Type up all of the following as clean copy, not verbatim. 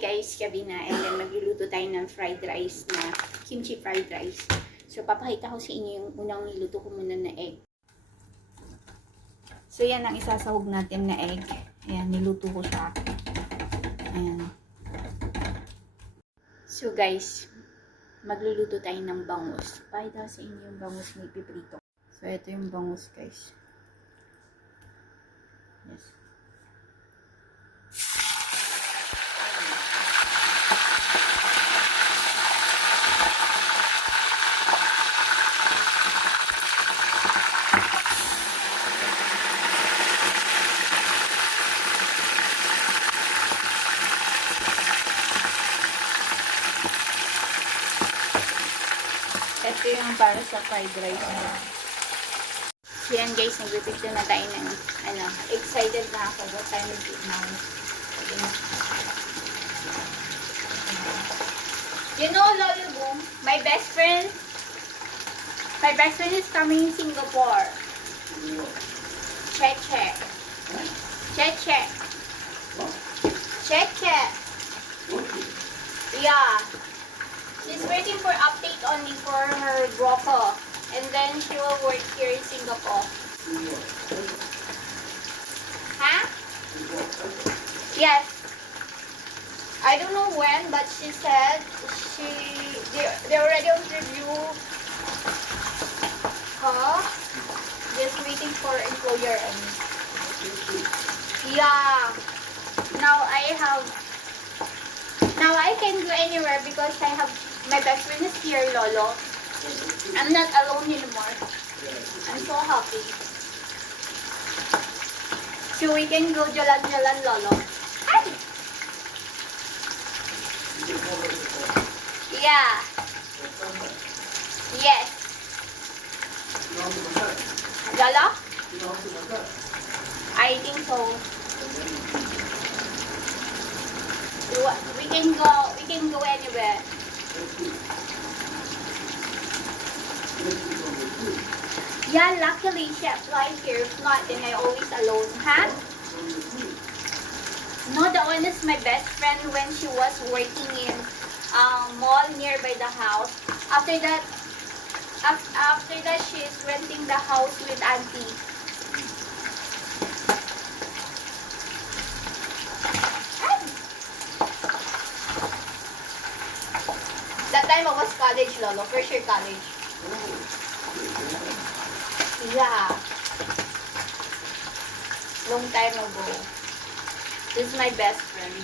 guys, Kabina, and then magluluto tayo ng fried rice na kimchi fried rice. So, papakita ko sa inyo yung unang niluto ko muna na egg. So, yan ang isasahog natin na egg. Ayan, niluto ko siya. Ayan. So, guys, magluluto tayo ng bangus. Pakita ko sa inyo yung bangus na ipiprito. So, ito yung bangus, guys. Yes. Ito yung para sa fried rice na. So yan guys, nag-repeat na tayo ng excited na ako. What time is it now? You know, Lolo Boom, my best friend is coming in Singapore. Cheche. Cheche. Cheche. Yeah. She's waiting for update only for her broker, and then she will work here in Singapore. Huh? Yes. I don't know when, but she said they already interview her. Just waiting for employer and yeah. Now I can go anywhere because I have my best friend is here, Lolo. I'm not alone anymore. I'm so happy. So we can go jalan-jalan, Lolo. Hi! Yeah. Yes. Lolo? I think so. We can go anywhere. Yeah, luckily she applied here. If not, then I always alone. Huh? No, that one is my best friend when she was working in mall nearby the house. After that she's renting the house with auntie. That time I was college, Lolo. First year college. Yeah. Long time ago. This is my best friend.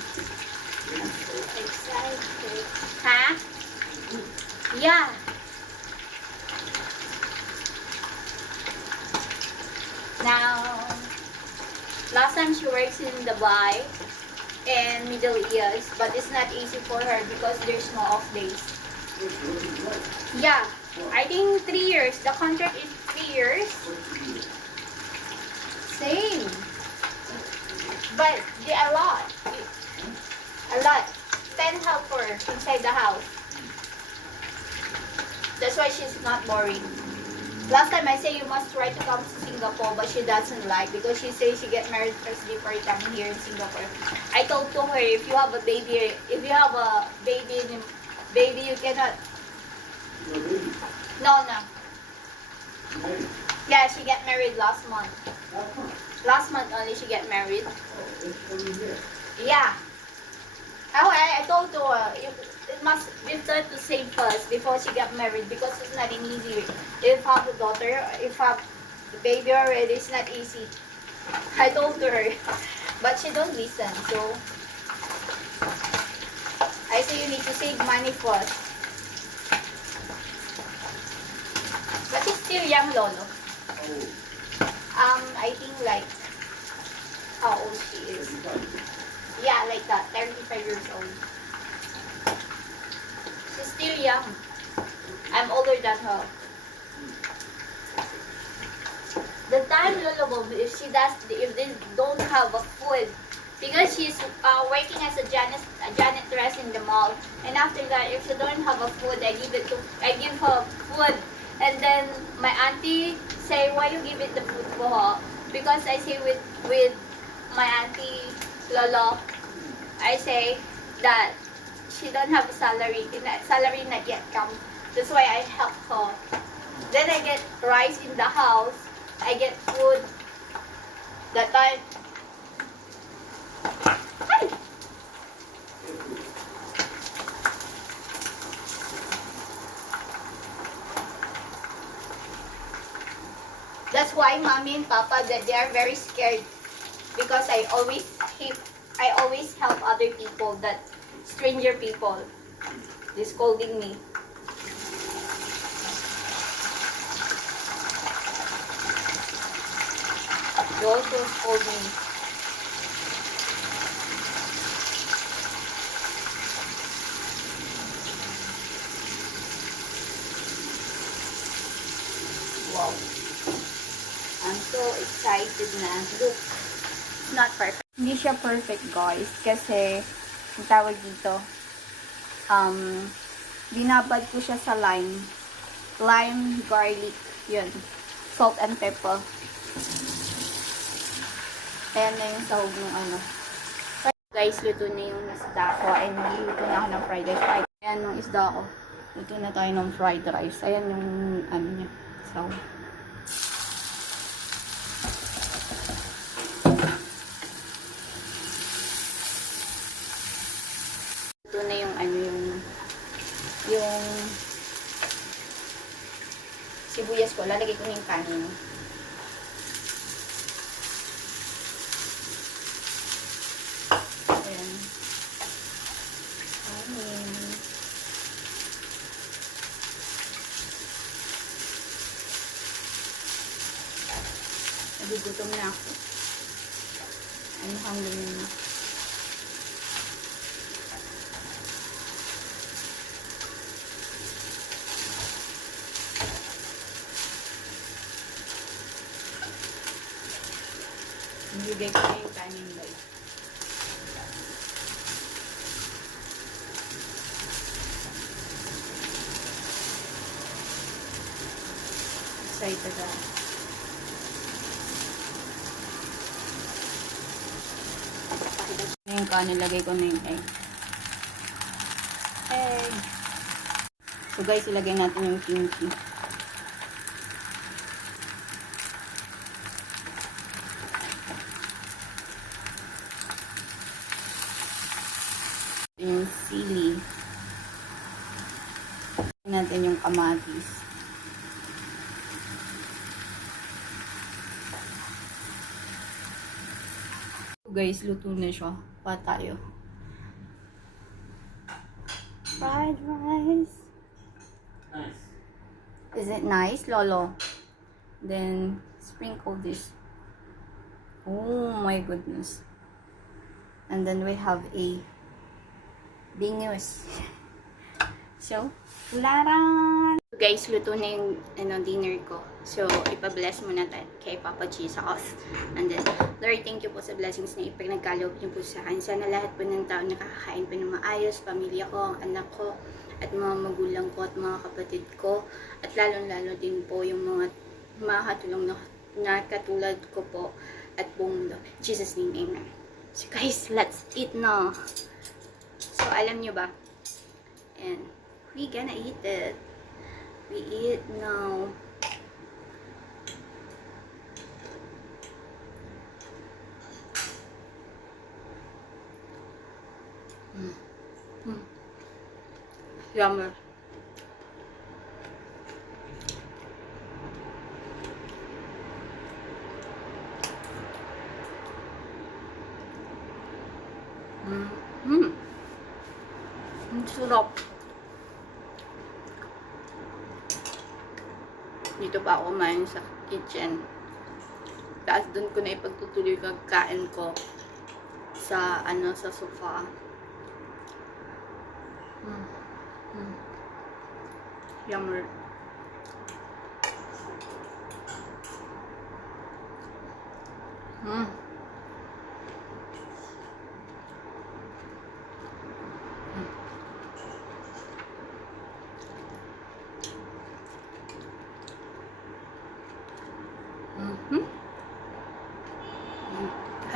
I'm so excited. Huh? Yeah. Now, last time she works in Dubai and Middle East, but it's not easy for her because there's no off days. Yeah, I think 3 years. The contract is 3 years. Same. But they a lot. 10 helper inside the house. That's why she's not boring. Last time I say you must try to come to Singapore, but she doesn't like because she says she get married first before coming here in Singapore. I told to her if you have a baby, you cannot. No. Yeah, she get married last month. Last month only she get married. Yeah. I told to her it must be done to save first before she get married because it's not easy. If have a daughter, if have the baby already, it's not easy. I told her, but she don't listen. So I say you need to save money first. But she's still young, Lolo. I think like how old she is. Yeah, like that, 35 years old. She's still young. I'm older than her. The time, Lolo, if they don't have a food, because she's working as a janitress in the mall, and after that, if she don't have a food, I give her food, and then my auntie say, why you give it the food for her? Because I say with my auntie Lolo, I say that she don't have a salary, salary not yet come. That's why I help her. Then I get rice in the house. I get food. That time. Hi. That's why mommy and papa that they are very scared because I always help other people, that stranger people. They scolding me. They also scold me. Wow. I'm so excited na. Look. It's not perfect. Hindi siya perfect, guys. Kasi, ang tawag dito, binabad ko siya sa lime. Lime, garlic, yun. Salt and pepper. Ayan na yung sahog ng ano. Guys, luto na yung isda ko. And luto na ako ng fried rice. Ayan yung isda ko. Luto na tayo ng fried rice. Ayan yung ano niya. Sahog. Luto na yung ano yung sibuyas ko. Lalagay ko na yung kanin. Nagugutom na ako. I'm hungry na. Nilagay ko na yung kanin, guys. Excited ako. Yung kanin, lagay ko na yung egg. Egg! So guys, ilagay natin yung kimchi. Yung sili. Natin yung kamatis. So guys, luto na siya. Pa tayo. Fried rice. Nice. Is it nice, Lolo? Then sprinkle this. Oh my goodness. And then we have a bingos. So, laran! Guys, luto na yung dinner ko. So, ipa-bless muna tayo kay Papa Jesus. And then, Lord, thank you po sa blessings na ipinagkaloob niyo po sa akin. Sana lahat po ng tao nakakahain po ng maayos, pamilya ko, ang anak ko, at mga magulang ko, at mga kapatid ko. At lalong-lalo din po yung mga makakatulong na katulad ko po at buong mundo. In Jesus' name, amen. So guys, let's eat na. So, alam nyo ba? And, we gonna eat it. We eat now. Yummy. Ang sarap. Dito pa ako kumain sa kitchen. Tapos doon ko na ipagtutuloy yung kain ko sa sa sofa. Yummer.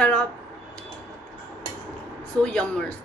Harap. So yummers.